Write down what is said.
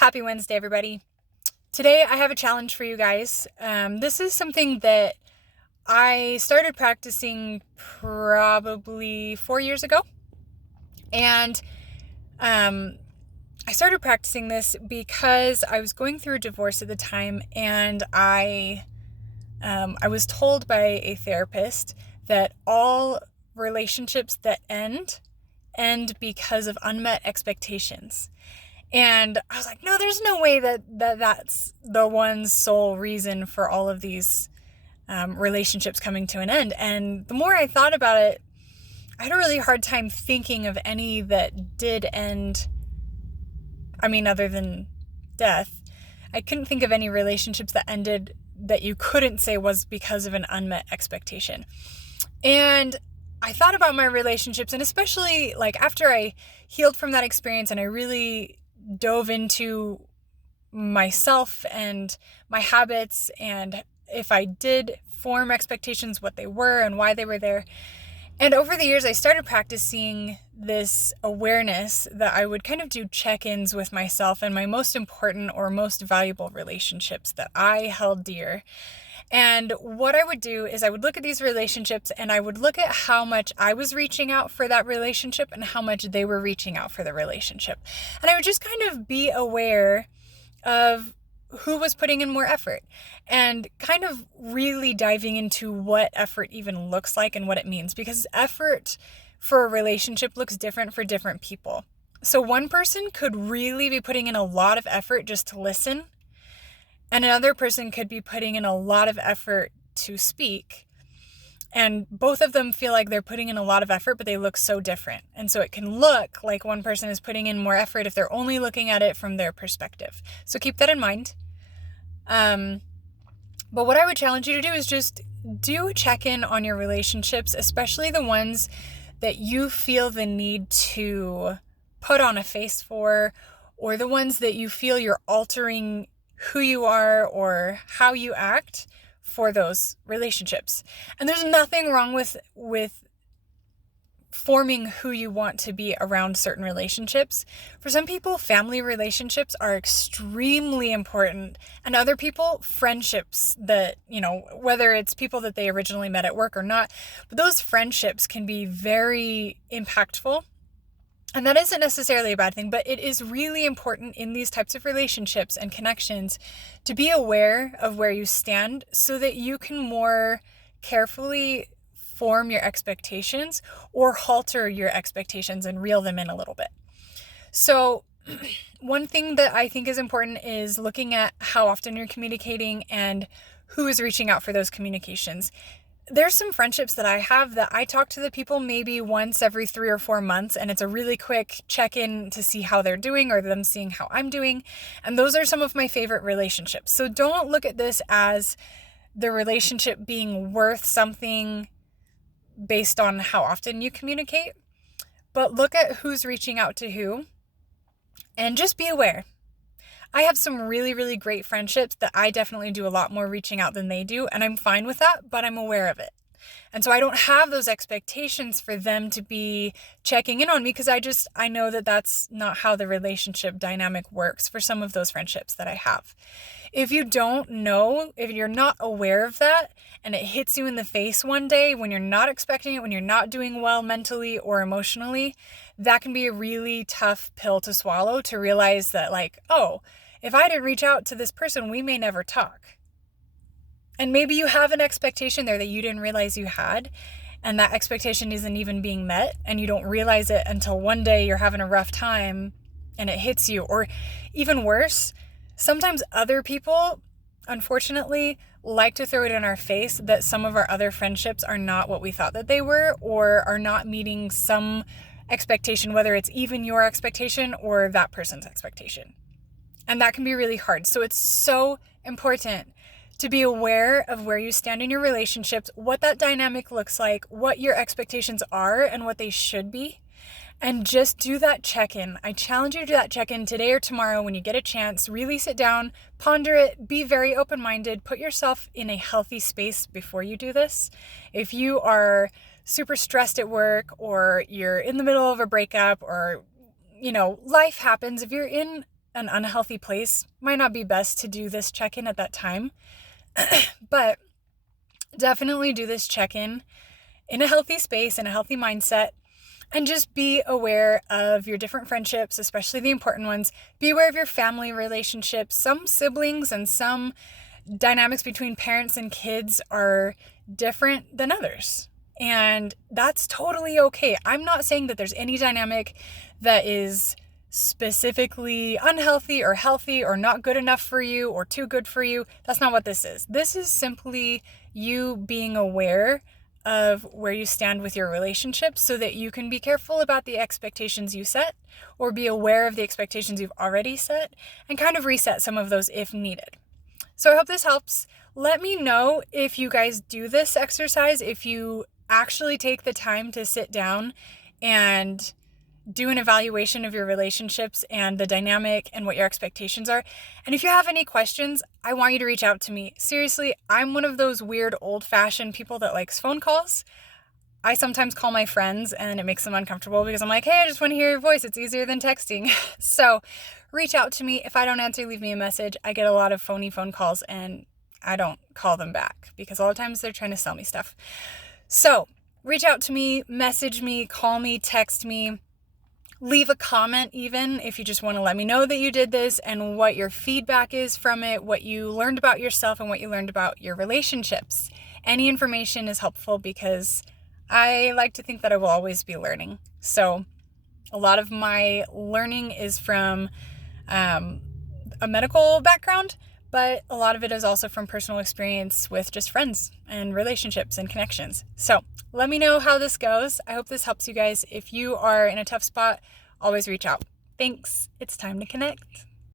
Happy Wednesday, everybody. Today I have a challenge for you guys. This is something that I started practicing probably 4 years ago. And I started practicing this because I was going through a divorce at the time, and I was told by a therapist that all relationships that end because of unmet expectations. And I was like, no, there's no way that's the one sole reason for all of these relationships coming to an end. And the more I thought about it, I had a really hard time thinking of any that did end. I mean, other than death, I couldn't think of any relationships that ended that you couldn't say was because of an unmet expectation. And I thought about my relationships, and especially like after I healed from that experience and I really dove into myself and my habits, and if I did form expectations, what they were and why they were there. And over the years, I started practicing this awareness that I would kind of do check-ins with myself and my most important or most valuable relationships that I held dear. And what I would do is I would look at these relationships and I would look at how much I was reaching out for that relationship and how much they were reaching out for the relationship. And I would just kind of be aware of who was putting in more effort and kind of really diving into what effort even looks like and what it means, because effort for a relationship looks different for different people. So one person could really be putting in a lot of effort just to listen, and another person could be putting in a lot of effort to speak. And both of them feel like they're putting in a lot of effort, but they look so different. And so it can look like one person is putting in more effort if they're only looking at it from their perspective. So keep that in mind. But what I would challenge you to do is just do a check-in on your relationships, especially the ones that you feel the need to put on a face for, or the ones that you feel you're altering who you are or how you act for those relationships. And there's nothing wrong with forming who you want to be around certain relationships. For some people, family relationships are extremely important, and other people, friendships that, whether it's people that they originally met at work or not, but those friendships can be very impactful. And that isn't necessarily a bad thing, but it is really important in these types of relationships and connections to be aware of where you stand so that you can more carefully form your expectations or halter your expectations and reel them in a little bit. So one thing that I think is important is looking at how often you're communicating and who is reaching out for those communications. There's some friendships that I have that I talk to the people maybe once every 3 or 4 months, and it's a really quick check-in to see how they're doing or them seeing how I'm doing. And those are some of my favorite relationships. So don't look at this as the relationship being worth something based on how often you communicate, but look at who's reaching out to who and just be aware. I have some really, really great friendships that I definitely do a lot more reaching out than they do, and I'm fine with that, but I'm aware of it. And so I don't have those expectations for them to be checking in on me because I know that that's not how the relationship dynamic works for some of those friendships that I have. If you don't know, if you're not aware of that and it hits you in the face one day when you're not expecting it, when you're not doing well mentally or emotionally, that can be a really tough pill to swallow, to realize that if I didn't reach out to this person, we may never talk. And maybe you have an expectation there that you didn't realize you had, and that expectation isn't even being met, and you don't realize it until one day you're having a rough time and it hits you. Or even worse, sometimes other people, unfortunately, like to throw it in our face that some of our other friendships are not what we thought that they were, or are not meeting some expectation, whether it's even your expectation or that person's expectation. And that can be really hard. So it's so important to be aware of where you stand in your relationships, what that dynamic looks like, what your expectations are, and what they should be. And just do that check-in. I challenge you to do that check-in today or tomorrow when you get a chance. Really sit down, ponder it, be very open-minded, put yourself in a healthy space before you do this. If you are super stressed at work, or you're in the middle of a breakup, or, life happens. If you're in an unhealthy place, might not be best to do this check-in at that time. But definitely do this check-in in a healthy space, in a healthy mindset, and just be aware of your different friendships, especially the important ones. Be aware of your family relationships. Some siblings and some dynamics between parents and kids are different than others. And that's totally okay. I'm not saying that there's any dynamic that is specifically unhealthy or healthy or not good enough for you or too good for you. That's not what this is. This is simply you being aware of where you stand with your relationships so that you can be careful about the expectations you set, or be aware of the expectations you've already set and kind of reset some of those if needed. So I hope this helps. Let me know if you guys do this exercise, if you actually take the time to sit down and do an evaluation of your relationships and the dynamic and what your expectations are. And if you have any questions, I want you to reach out to me. Seriously, I'm one of those weird old-fashioned people that likes phone calls. I sometimes call my friends and it makes them uncomfortable because I'm like, hey, I just want to hear your voice. It's easier than texting. So reach out to me. If I don't answer, leave me a message. I get a lot of phony phone calls and I don't call them back because a lot of times they're trying to sell me stuff. So reach out to me, message me, call me, text me. Leave a comment even if you just want to let me know that you did this and what your feedback is from it, what you learned about yourself and what you learned about your relationships. Any information is helpful because I like to think that I will always be learning. So a lot of my learning is from a medical background, but a lot of it is also from personal experience with just friends and relationships and connections. So let me know how this goes. I hope this helps you guys. If you are in a tough spot, always reach out. Thanks. It's time to connect.